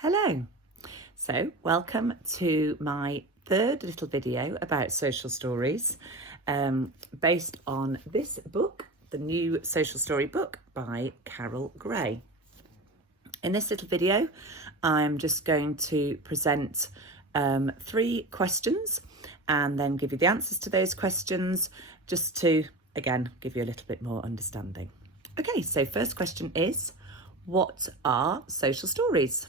Hello. So welcome to my third little video about social stories based on this book, the new social story book by Carol Gray. In this little video, I'm just going to present 3 questions and then give you the answers to those questions just to, again, give you a little bit more understanding. Okay, so first question is, what are social stories?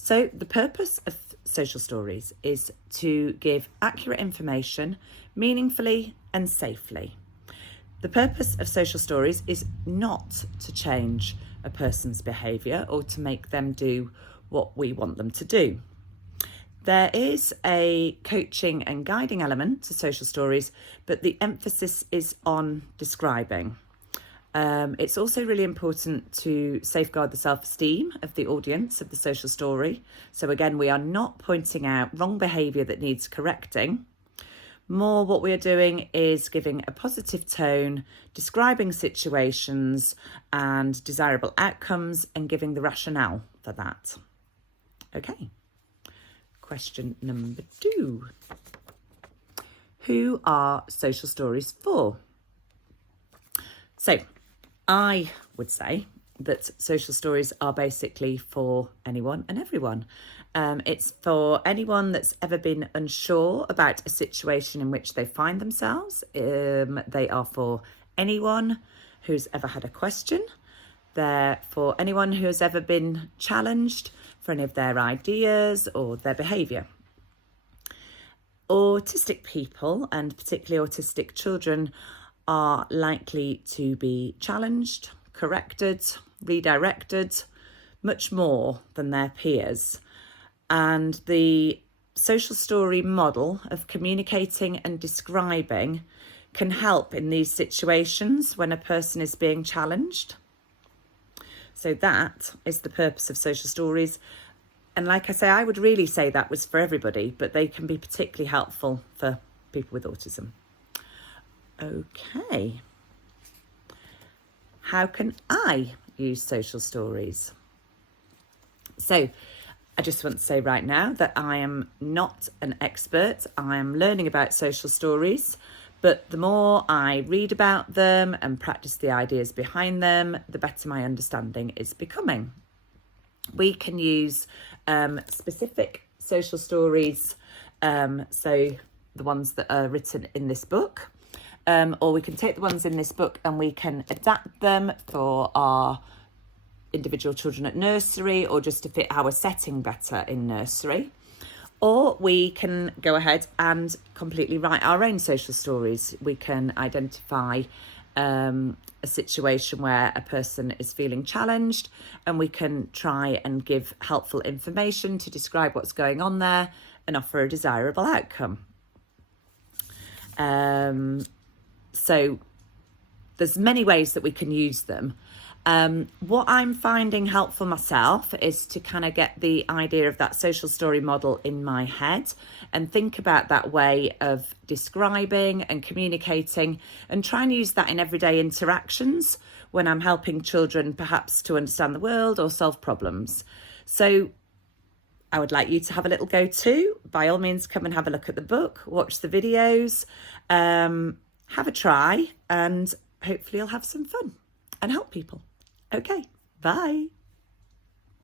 So the purpose of social stories is to give accurate information meaningfully and safely. The purpose of social stories is not to change a person's behaviour or to make them do what we want them to do. There is a coaching and guiding element to social stories, but the emphasis is on describing. It's also really important to safeguard the self-esteem of the audience of the social story. So again, we are not pointing out wrong behaviour that needs correcting. More what we are doing is giving a positive tone, describing situations and desirable outcomes and giving the rationale for that. Okay, question number 2. Who are social stories for? So, I would say that social stories are basically for anyone and everyone. It's for anyone that's ever been unsure about a situation in which they find themselves. They are for anyone who's ever had a question. They're for anyone who has ever been challenged for any of their ideas or their behaviour. Autistic people, and particularly autistic children, are likely to be challenged, corrected, redirected, much more than their peers. And the social story model of communicating and describing can help in these situations when a person is being challenged. So that is the purpose of social stories. And like I say, I would really say that was for everybody, but they can be particularly helpful for people with autism. Okay, how can I use social stories? So I just want to say right now that I am not an expert. I am learning about social stories, but the more I read about them and practice the ideas behind them, the better my understanding is becoming. We can use specific social stories, so the ones that are written in this book, or we can take the ones in this book and we can adapt them for our individual children at nursery or just to fit our setting better in nursery. Or we can go ahead and completely write our own social stories. We can identify a situation where a person is feeling challenged and we can try and give helpful information to describe what's going on there and offer a desirable outcome. So there's many ways that we can use them. What I'm finding helpful myself is to kind of get the idea of that social story model in my head and think about that way of describing and communicating and try and use that in everyday interactions when I'm helping children perhaps to understand the world or solve problems. So I would like you to have a little go too. By all means, come and have a look at the book, watch the videos, have a try, and hopefully you'll have some fun and help people. Okay, bye.